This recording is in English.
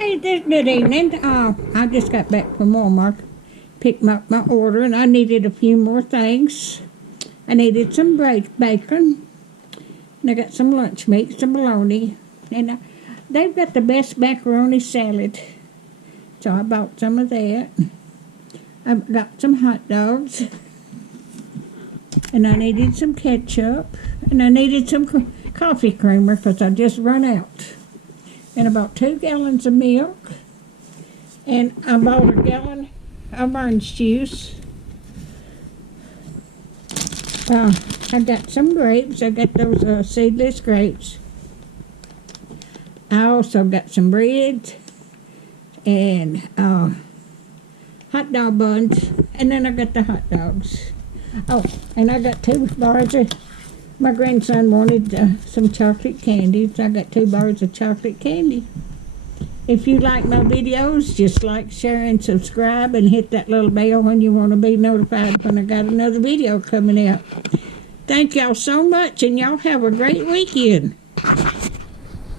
Hey, this good evening. I just got back from Walmart, picked up my order, and I needed a few more things. I needed some bacon, and I got some lunch meat, some bologna, and they've got the best macaroni salad. So I bought some of that. I've got some hot dogs, and I needed some ketchup, and I needed some coffee creamer because I just run out. And about 2 gallons of milk, and I bought a gallon of orange juice. I got some grapes. I got those seedless grapes. I also got some bread and hot dog buns, and then I got the hot dogs. Oh, and I got 2 bars of. My grandson wanted some chocolate candy, so I got 2 bars of chocolate candy. If you like my videos, just like, share, and subscribe, and hit that little bell when you want to be notified when I got another video coming out. Thank y'all so much, and y'all have a great weekend.